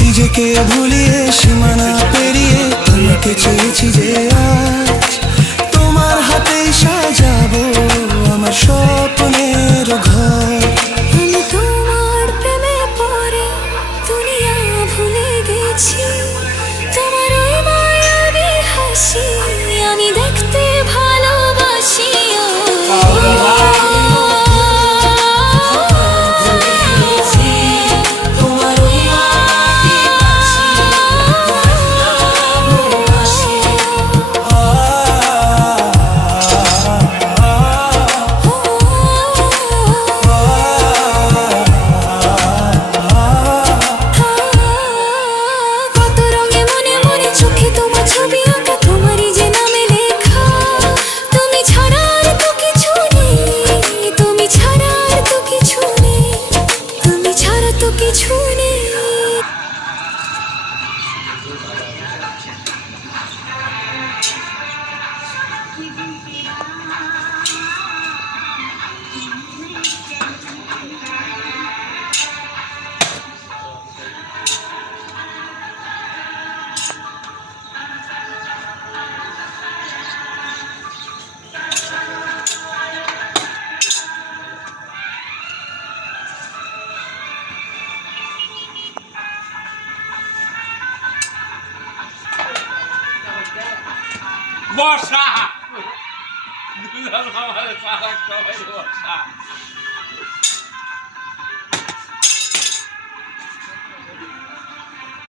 নিজেকে ভুলিয়ে সীমানা পেরিয়ে তোমাকে চেয়েছি যে আজ তোমার হাতেই সাজাবো আমার স্বপ্নের ঘর। আমি তোমার প্রেমে পড়ে দুনিয়া ভুলে গেছি, তোমার ওই মায়াবী হাসি আমি দেখতে ভালোবাসি। বর্ষা দুজন আমাদের সারা সবাই বর্ষা